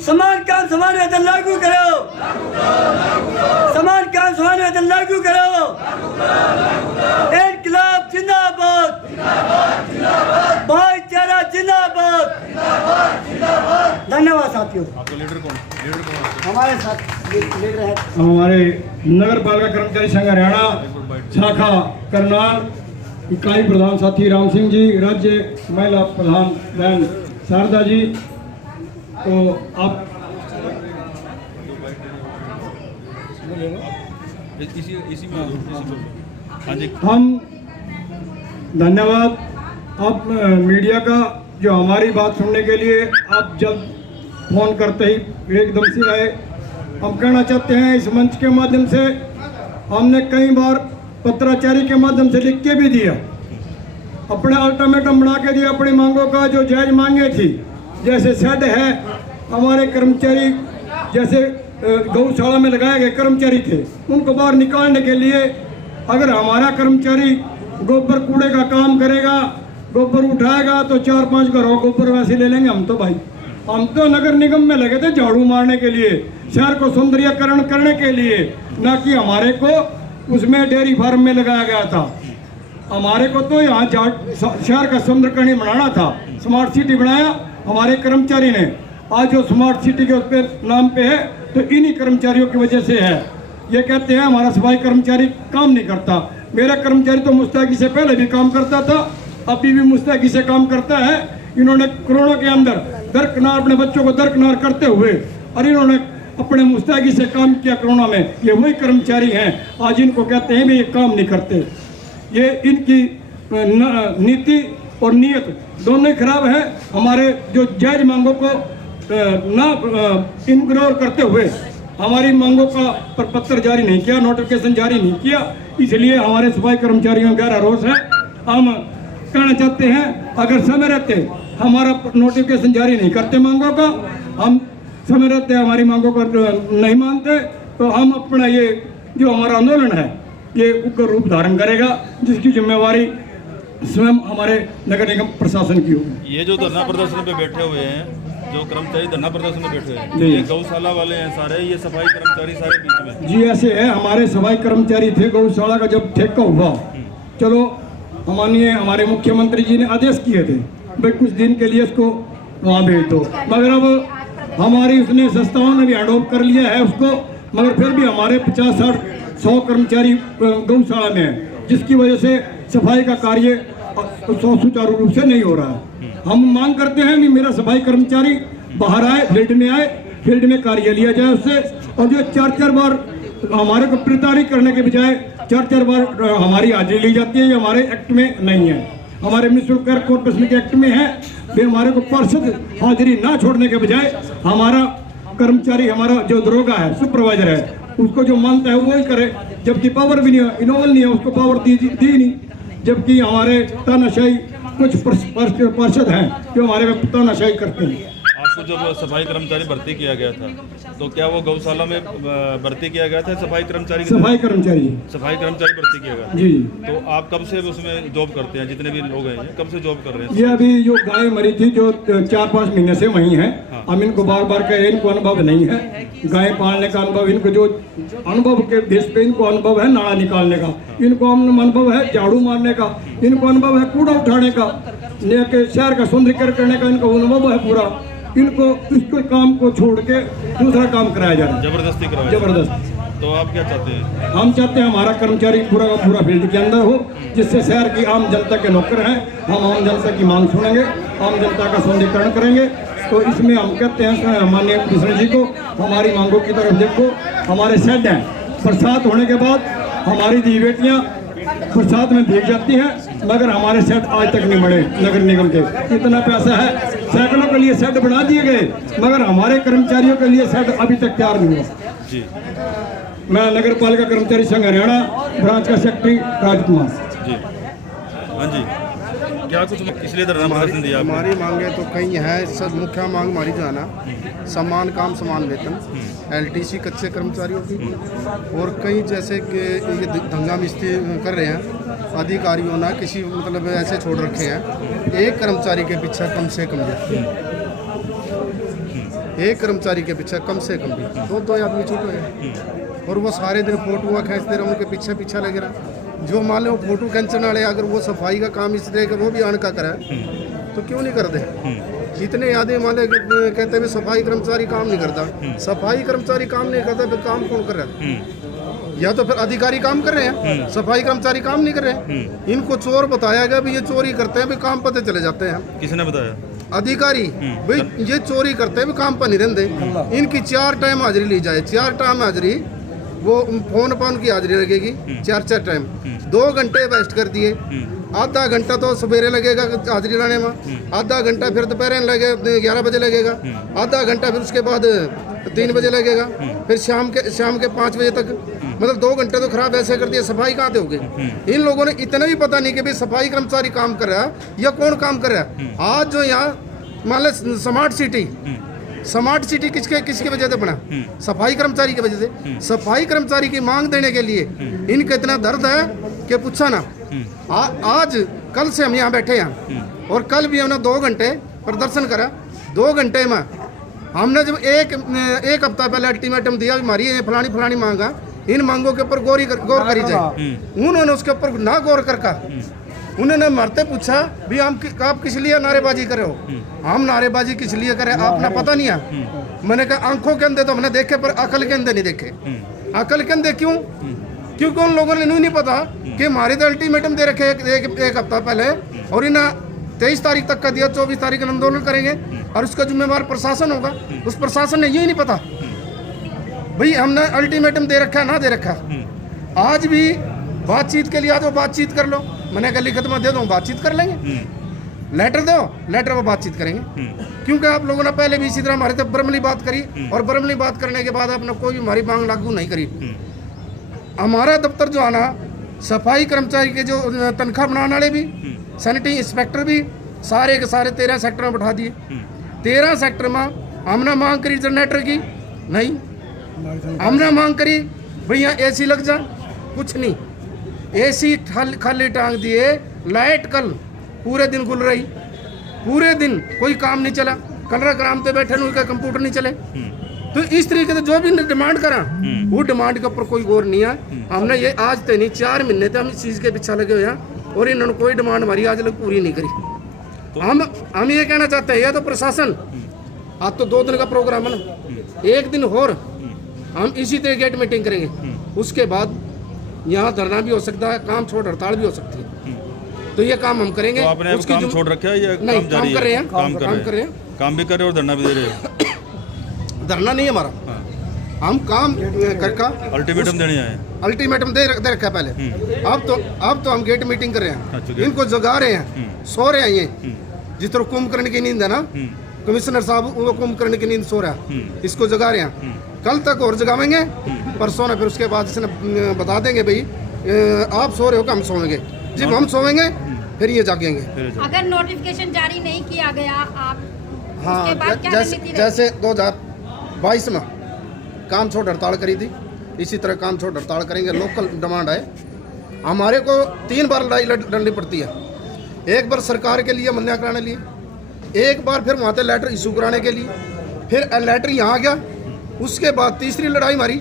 समान काम समान वेतन लागू करो, समान काम समान वेतन लागू करो। इनकलाब जिंदाबाद, भाईचारा जिंदाबाद। धन्यवाद साथियों। आपका लीडर कौन? हमारे साथ लीडर है हमारे नगर पालिका कर्मचारी संघ हरियाणा शाखा करनाल इकाई प्रधान साथी राम सिंह जी, राज्य महिला प्रधान बहन शारदा जी। तो आप इसी में हाँ जी। हम धन्यवाद आप मीडिया का जो हमारी बात सुनने के लिए आप जब फोन करते ही एकदम से आए। हम कहना चाहते हैं इस मंच के माध्यम से, हमने कई बार पत्राचारी के माध्यम से लिख के भी दिया, अपने अल्टीमेटम बना के दिया अपनी मांगों का जो जायज मांगे थी। जैसे शेड है, हमारे कर्मचारी जैसे गौशाला में लगाए गए कर्मचारी थे, उनको बाहर निकालने के लिए अगर हमारा कर्मचारी गोबर कूड़े का काम करेगा, गोबर उठाएगा तो 4-5 घरों गोबर वैसे ले लेंगे। हम तो नगर निगम में लगे थे झाड़ू मारने के लिए, शहर को सौंदर्यकरण करने के लिए, ना कि हमारे को उसमें डेयरी फार्म में लगाया गया था। हमारे को तो यहाँ शहर का सौंदर्यकरण बनाना था, स्मार्ट सिटी बनाया हमारे कर्मचारी ने। आज जो स्मार्ट सिटी के उस पर नाम पे है तो इन्हीं कर्मचारियों की वजह से है। ये कहते हैं हमारा सफाई कर्मचारी काम नहीं करता। मेरा कर्मचारी तो मुस्तैदी से पहले भी काम करता था, अभी भी मुस्तैदी से काम करता है। इन्होंने कोरोना के अंदर दरकिनार अपने बच्चों को दरकिनार करते हुए और इन्होंने अपने मुस्तैदी से काम किया कोरोना में। ये वही कर्मचारी हैं आज इनको कहते हैं भी ये काम नहीं करते। ये इनकी नीति और नीयत दोनों ही खराब है। हमारे जो जायज मांगों को ना इग्नोर करते हुए हमारी मांगों का प्रपत्र जारी नहीं किया, नोटिफिकेशन जारी नहीं किया, इसलिए हमारे सफाई कर्मचारियों का गहरा रोष है। हम कहना चाहते हैं अगर समय रहते हमारा नोटिफिकेशन जारी नहीं करते मांगों का, हम समय रहते हमारी मांगों को नहीं मानते, तो हम अपना ये जो हमारा आंदोलन है ये उग्र रूप धारण करेगा, जिसकी जिम्मेवारी स्वयं हमारे नगर निगम प्रशासन की होगी। ये जो धरना प्रदर्शन पे बैठे हुए हैं, जो कर्मचारी धरना प्रदर्शन में बैठे हुए हैं, जी। ये गौशाला वाले हैं सारे, ये सफाई कर्मचारी सारे बीच में? जी ऐसे है, हमारे सफाई कर्मचारी थे। गौशाला का जब ठेका हुआ, चलो माननीय हमारे मुख्यमंत्री जी ने आदेश किए थे भाई कुछ दिन के लिए इसको वहाँ भेज दो, मगर अब हमारी उसने संस्थाओं ने भी हैंड ओवर कर लिया है उसको, मगर फिर भी हमारे 50-60-100 कर्मचारी गौशाला में है, जिसकी वजह से सफाई का कार्य सुचारू रूप से नहीं हो रहा है। हम मांग करते हैं कि मेरा सफाई कर्मचारी बाहर आए, फील्ड में आए, फील्ड में कार्य लिया जाए उससे, और जो 4-4 बार हमारे को प्रताड़ित करने के बजाय 4-4 बार हमारी हाजिरी ली जाती है, ये हमारे एक्ट में नहीं है। हमारे म्युनिसिपल कॉर्पोरेशन के एक्ट में है भी हमारे को पार्षद हाजिरी ना छोड़ने के बजाय हमारा कर्मचारी, हमारा जो दरोगा है, सुपरवाइजर है, उसको जो मानता है वो ही करे, जबकि पावर भी नहीं है, इनोवल नहीं है, उसको पावर दी नहीं। जबकि हमारे तानाशाही कुछ पार्षद हैं जो हमारे में तानाशाही करते हैं। आपको जब सफाई कर्मचारी भर्ती किया गया था तो क्या वो गौशाला में भर्ती किया गया था? सफाई कर्मचारी सफाई कर्मचारी भर्ती किया गया जी। तो आप कब से उसमें जॉब करते हैं? जितने भी लोग हैं कब से जॉब कर रहे हैं? ये अभी जो गाय मरी थी जो 4-5 महीने से वहीं है। हम इनको बार बार कह रहे हैं, इनको अनुभव नहीं है गाय पालने का अनुभव, इनको जो अनुभव के बेस पे इनको अनुभव है नाला निकालने का, इनको अनुभव है झाड़ू मारने का, इनको अनुभव है कूड़ा उठाने का, शहर का सौंदर्यीकरण करने का इनको अनुभव है पूरा। इनको इसको काम को छोड़ के दूसरा काम कराया जा रहा है, जबरदस्ती कराया। जबरदस्ती। तो आप क्या चाहते हैं? हम चाहते हैं हमारा कर्मचारी पूरा का पूरा फील्ड के अंदर हो, जिससे शहर की आम जनता के नौकर हैं, हम आम जनता की मांग सुनेंगे, आम जनता का सौंदर्यीकरण करेंगे। तो इसमें हम कहते हैं माननीय कृष्ण जी को हमारी मांगों की तरफ देखो। हमारे शेड हैं, बरसात होने के बाद हमारी दी बेटियाँ बरसात में भीग जाती हैं, मगर हमारे शेड आज तक नहीं बने। नगर निगम के इतना पैसा है, सैकड़ों के लिए शेड बना दिए गए, मगर हमारे कर्मचारियों के लिए शेड अभी तक तैयार नहीं हुआ जी। मैं नगर पालिका कर्मचारी संघ हरियाणा ब्रांच का सेक्रेटरी राजकुमार जी। हाँ जी, क्या कुछ इसलिए धरना प्रदर्शन दिया? हमारी मांगे तो कई हैं, सब मुख्य मांग हमारी जो है ना, समान काम समान वेतन, LTC कच्चे कर्मचारियों की, और कई जैसे कि ये दंगा मिस्त्री कर रहे हैं अधिकारियों ना, किसी मतलब ऐसे छोड़ रखे हैं एक कर्मचारी के पीछे कम से कम एक कर्मचारी के पीछे कम से कम भी दो आदमी छूटे हैं और वो सारे दिन फोटो खींचते रहे, उनके पीछे पीछे लगे रहा। जो मान लो फोटो खींचने वाले अगर वो सफाई का काम इस तरह का वो भी आने का करे तो क्यों नहीं करते। इतने आदमी मान ले कहते हैं सफाई कर्मचारी काम नहीं करता, सफाई कर्मचारी काम नहीं करता फिर काम कौन कर रहा है? या तो फिर अधिकारी काम कर रहे हैं, सफाई कर्मचारी काम नहीं कर रहे हैं। इनको चोर बताया गया भी ये चोरी करते हैं, भी काम पते चले जाते हैं। किसने बताया? अधिकारी भाई ये चोरी करते हैं, भी काम पर नहीं रहते। इनकी 4 टाइम हाजिरी ली जाए, 4 टाइम हाजिरी, वो फोन पर उनकी हाजिरी लगेगी 4 टाइम। 2 घंटे वेस्ट कर दिए, आधा घंटा तो सवेरे लगेगा हाजिरी लाने में, आधा घंटा फिर दोपहर लगे 11 बजे लगेगा, आधा घंटा फिर उसके बाद 3 बजे लगेगा, फिर शाम के 5 बजे तक, मतलब 2 घंटे तो खराब ऐसे कर दिए। सफाई कहाँ से होगी? इन लोगों ने इतना भी पता नहीं कि भाई सफाई कर्मचारी काम कर रहा है या कौन काम कर रहा है। आज जो यहाँ मान लो स्मार्ट सिटी किसकी वजह से बना? सफाई कर्मचारी की वजह से। सफाई कर्मचारी की मांग देने के लिए इनका इतना दर्द है कि पूछा ना। आज कल से हम यहाँ बैठे हैं और कल भी हमने 2 घंटे प्रदर्शन करा। 2 घंटे में हमने जब एक हफ्ता पहले अल्टीमेटम दिया, हमारी फलानी मांगा, इन मांगों के ऊपर गौर करी जाए। उन्होंने उसके ऊपर ना गौर करका उन्होंने मरते पूछा भी आप किस लिए नारेबाजी कर रहे हो? हम नारेबाजी किस लिए करें आपने पता नहीं है। मैंने कहा आंखों के अंदर तो हमने देखे पर अकल के अंदर नहीं देखे। अकल के अंदर क्यों? क्योंकि उन लोगों ने नहीं पता कि हमारे तो अल्टीमेटम दे रखे एक हफ्ता पहले और इन्हें 23 तारीख तक का दिया, 24 तारीख का आंदोलन करेंगे और उसका जिम्मेवार प्रशासन होगा। उस प्रशासन ने यही नहीं पता भाई हमने अल्टीमेटम दे रखा है ना दे रखा। आज भी बातचीत के लिए आ तो बातचीत कर लो, मैंने कहा लिखित में दे दो बातचीत कर लेंगे। लेटर दो, लेटर पर बातचीत करेंगे। क्योंकि आप लोगों ने पहले भी इसी तरह हमारे तक बरमली बात करी और बरमली बात करने के बाद आपने कोई हमारी मांग लागू नहीं करी। हमारा दफ्तर जो आना सफाई कर्मचारी के जो तनख्वाह बनाने वाले भी, सैनिटरी इंस्पेक्टर भी सारे के सारे 13 सेक्टर में बैठा दिए। 13 सेक्टर में हमने मांग करी जनरेटर की, नहीं। हमने मांग करी भैया एसी लग जा, कुछ नहीं। एसी खाली टांग दिए। लाइट कल पूरे दिन गुल रही, पूरे दिन कोई काम नहीं चला। कलर ग्राम पे बैठे उनका कंप्यूटर नहीं चले। तो इस तरीके से जो भी डिमांड करा वो डिमांड के ऊपर कोई गौर नहीं है। हमने ये आज तक नहीं 4 महीने तक हम इस चीज़ के पीछे लगे हुए हैं और इन्होंने कोई डिमांड हमारी आज तक पूरी नहीं करी। तो हम ये कहना चाहते हैं या तो प्रशासन, आज तो 2 दिन का प्रोग्राम है ना, 1 दिन और हम इसी तरह गेट मीटिंग करेंगे। उसके बाद यहाँ धरना भी हो सकता है, काम छोड़ हड़ताल भी हो सकती है। तो ये काम हम करेंगे। तो आपने काम छोड़ रखा है या नहीं? काम जारी कर रहे हैं, काम कर रहे हैं, काम भी कर रहे हैं और धरना भी दे रहे हैं। धरना नहीं है हमारा, हम काम करका अल्टीमेटम देने आए। अल्टीमेटम दे रखा है पहले। अब तो हम गेट मीटिंग कर रहे हैं, इनको जगा रहे हैं, सो रहे हैं। ये जिस तरह कुंभकर्ण की नींद है ना, कमिश्नर साहब वो कुंभकर्ण की नींद सो रहा है, इसको जगा रहे हैं। कल तक और जगावेंगे, परसों ना फिर उसके बाद इसने बता देंगे भाई आप सो रहे हो कि हम सोएंगे। जब हम सोएंगे फिर ये जागेंगे। अगर नोटिफिकेशन जारी नहीं किया गया आप हाँ, जैसे 2022 में काम छोड़ हड़ताल करी थी, इसी तरह काम छोड़ हड़ताल करेंगे। लोकल डिमांड है हमारे को। 3 बार लड़ाई लड़नी पड़ती है। एक बार सरकार के लिए मन्या कराने लिए, एक बार फिर वहाँ से लेटर इशू कराने के लिए, फिर लेटर यहाँ आ गया। उसके बाद तीसरी लड़ाई हमारी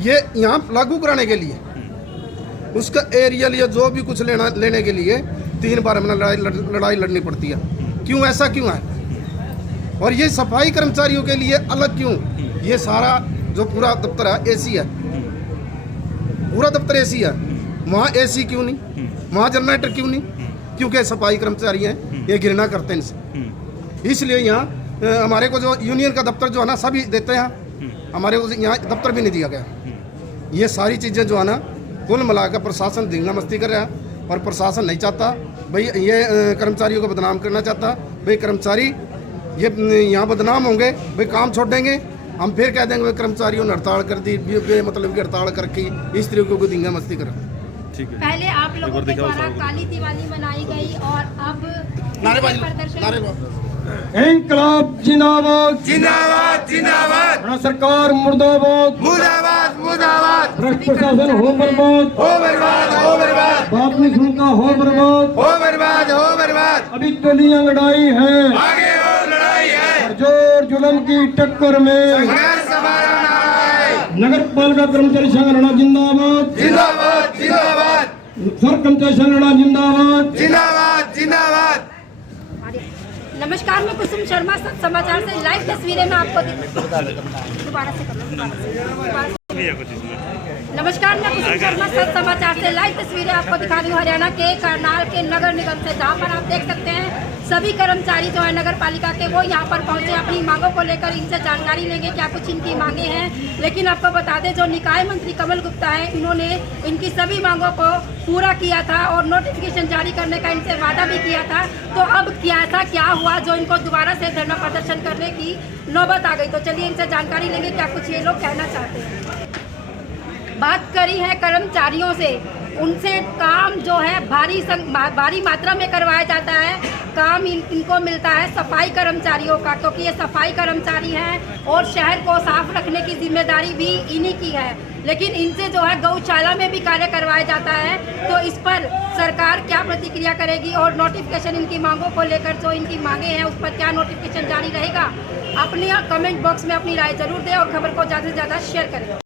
ये यहाँ लागू कराने के लिए, उसका एरियल या जो भी कुछ लेने के लिए 3 बार हमें लड़ाई लड़नी पड़ती है। क्यों ऐसा क्यों है? और ये सफाई कर्मचारियों के लिए अलग क्यों? ये सारा जो पूरा दफ्तर है एसी है, पूरा दफ्तर एसी है। वहाँ एसी क्यों नहीं? वहाँ जनरेटर क्यों नहीं? क्योंकि सफाई कर्मचारी हैं, ये घृणा करते हैं इनसे। इसलिए यहाँ हमारे को जो यूनियन का दफ्तर जो है ना सभी देते हैं, हमारे को यहाँ दफ्तर भी नहीं दिया गया। ये सारी चीज़ें जो है ना कुल मिलाकर प्रशासन धींगा मस्ती कर रहा है और प्रशासन नहीं चाहता भाई ये कर्मचारियों को बदनाम करना चाहता। भाई कर्मचारी ये यहाँ बदनाम होंगे, भाई काम छोड़ देंगे, हम फिर कह देंगे भाई कर्मचारियों ने हड़ताल कर दी, मतलब की हड़ताल करके इस तरीके को धींगा मस्ती कर। पहले आप लोगों के द्वारा काली दिवाली मनाई गई और अब इंकलाब जिंदाबाद जिंदाबाद जिंदाबाद, भारत सरकार मुर्दाबाद मुर्दाबाद मुर्दाबाद, भ्रष्ट प्रशासन हो बर्बाद, हो बर्बाद हो बर्बाद, बात नहीं सुनता हो बर्बाद, हो बर्बाद हो बर्बाद। अभी तो नहीं लड़ाई है, आगे और लड़ाई है, जोर जोर कदम की टक्कर में संघर्ष हमारा नारा है। नगर पालिका कर्मचारी संगठन जिंदाबाद, जिंदाबाद जिंदाबाद सर कर्मचारी संगठन जिंदाबाद। जिंदाबाद जिंदाबाद। नमस्कार, मैं कुसुम शर्मा, सच समाचार से लाइव तस्वीरें में आपको दोबारा से नमस्कार, मैं कुसुम शर्मा, सच समाचार से लाइव तस्वीरें आपको दिखा रही हूँ हरियाणा के करनाल के नगर निगम से, जहाँ पर आप देख सकते हैं सभी कर्मचारी जो है नगर पालिका के वो यहाँ पर पहुँचे अपनी मांगों को लेकर। इनसे जानकारी लेंगे क्या कुछ इनकी मांगे हैं। लेकिन आपको बता दें, जो निकाय मंत्री कमल गुप्ता है, इन्होंने इनकी सभी मांगों को पूरा किया था और नोटिफिकेशन जारी करने का इनसे वादा भी किया था। तो अब क्या हुआ जो इनको दोबारा से धरना प्रदर्शन करने की नौबत आ गई। तो चलिए इनसे जानकारी लेंगे क्या कुछ ये लोग कहना चाहते हैं। बात करी है कर्मचारियों से, उनसे काम जो है भारी मात्रा में करवाया जाता है। काम इनको मिलता है सफाई कर्मचारियों का, क्योंकि ये सफाई कर्मचारी हैं और शहर को साफ रखने की जिम्मेदारी भी इन्हीं की है। लेकिन इनसे जो है गौशाला में भी कार्य करवाया जाता है। तो इस पर सरकार क्या प्रतिक्रिया करेगी और नोटिफिकेशन इनकी मांगों को लेकर जो इनकी मांगे हैं उस पर क्या नोटिफिकेशन जारी रहेगा, अपने कमेंट बॉक्स में अपनी राय जरूर दें और खबर को ज़्यादा से ज़्यादा शेयर करें।